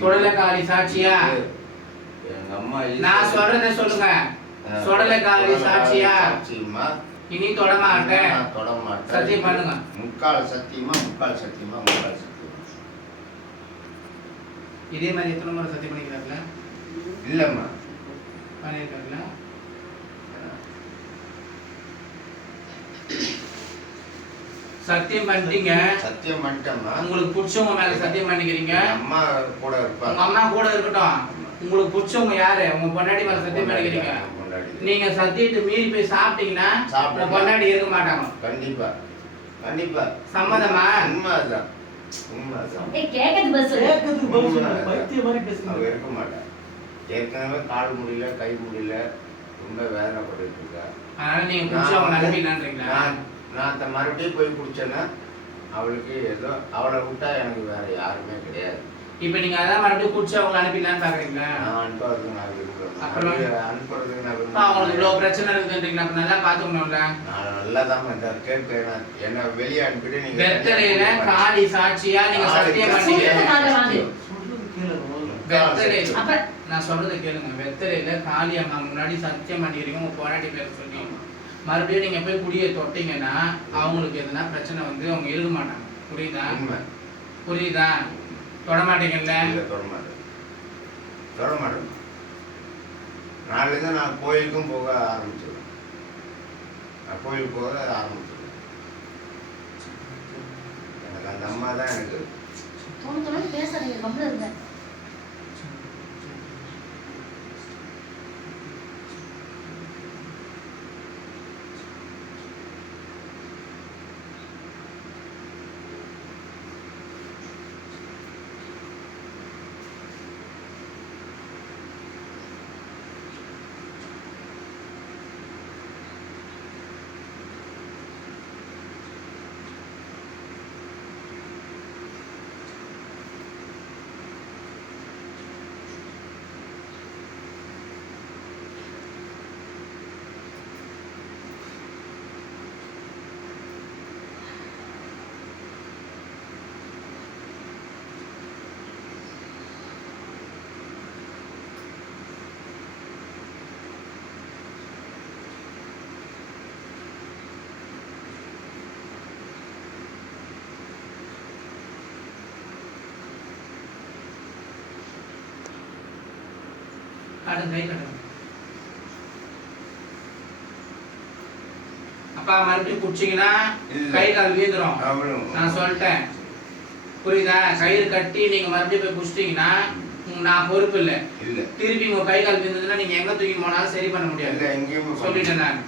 சுடலைக்காளி சாட்சியா? எங்க அம்மா நான் சொல்றத சொல்லுங்க. சுடலைக்காளி சாட்சியா? இனி தொடமாட்டேன். சத்தியம் பண்ணுங்க. முக்கால் சத்தியமா. இதே மாதிரி எத்தனை முறை சத்தியம் பண்ணிக்கிறாருல? இல்லம்மா பண்ணிருக்காருல? சத்தியம் பண்ணிட்டீங்க. சத்தியம் பண்ணிட்டேம்மா. உங்களுக்கு பிடிச்சவங்க மேல சத்தியம் பண்ணிக்கிறீங்க. அம்மா கூட இருப்பாங்க. உங்க அம்மா கூட இருக்கட்டும். உங்களுக்கு பிடிச்சவங்க யாரு? உங்க பொண்டாட்டி மேல சத்தியம் பண்ணிக்கிறீங்க. நீங்க சத்தியத்தை மீறி போய் சாப்பிட்டீங்கன்னா உங்க பொண்டாட்டி இருக்க மாட்டாங்க. கண்டிப்பா சம்மதமா? உண்மைதான். இருக்க மாட்டேன். ஏற்கனவே கால் முடியல, கை முடியல, ரொம்ப வேதனைப்பட்டு இருக்கா. அதனால நீங்க பிடிச்சவங்க நம்பினான்றீங்களா? நான் மறுபடியும் போய் குடிச்சேன்னா அவளுக்கு ஏதோ அவளை விட்டா எனக்கு வேற யாருமே கிடையாது. இப்ப நீங்க அதான் மறுபடியும் பிடிச்சவங்க அனுப்பிடலான்னு பாக்குறீங்களா? நான் அனுப்புறதுக்கு நான் அவங்களுக்கு இவ்வளவு பிரச்சனை இருக்குன்றீங்க. அப்ப நல்லா பாத்துக்கணும்ல. நான் நல்லா தான் கேட்கிறேன். என்ன வெளியே அனுப்பிட்டு நீங்க வெத்தலையில காளி சாட்சியா நீங்க சத்தியம் பண்ணீங்க. நான் சொல்றதை கேளுங்க. வெத்தலையில காளி அம்மா முன்னாடி சத்தியம் பண்ணிக்கிறீங்க உங்க பொண்டாட்டி பேர் சொல்லி. மறுபடியும் நீங்க போய் குடியை தொட்டீங்கன்னா அவங்களுக்கு எதுனா பிரச்சனை வந்து அவங்க இருக்க மாட்டாங்க. புரியுதா? தொடமாட்டீங்கல்ல? தொடமாட்டேன். நாளைக்கு நான் கோயிலுக்கும் போக ஆரம்பிச்சிடுவேன். கோயிலுக்கு போக ஆரம்பிச்சிடுவேன். எனக்கு அந்த அம்மா தான் எனக்கு பேசுறீங்க. அப்பா மறுபடியும் குடிச்சீங்கன்னா கை கால் வீந்துரும். நான் சொல்லிட்டேன். புரியுதா? கயிறு கட்டி நீங்க மறுபடியும் போய் குடிச்சிட்டீங்கன்னா நான் பொறுப்பு இல்லை. திருப்பி உங்க கை கால் வீந்ததுன்னா நீங்க எங்க தூக்கி போனாலும் சரி பண்ண முடியாது. சொல்லிட்டேன் நான்.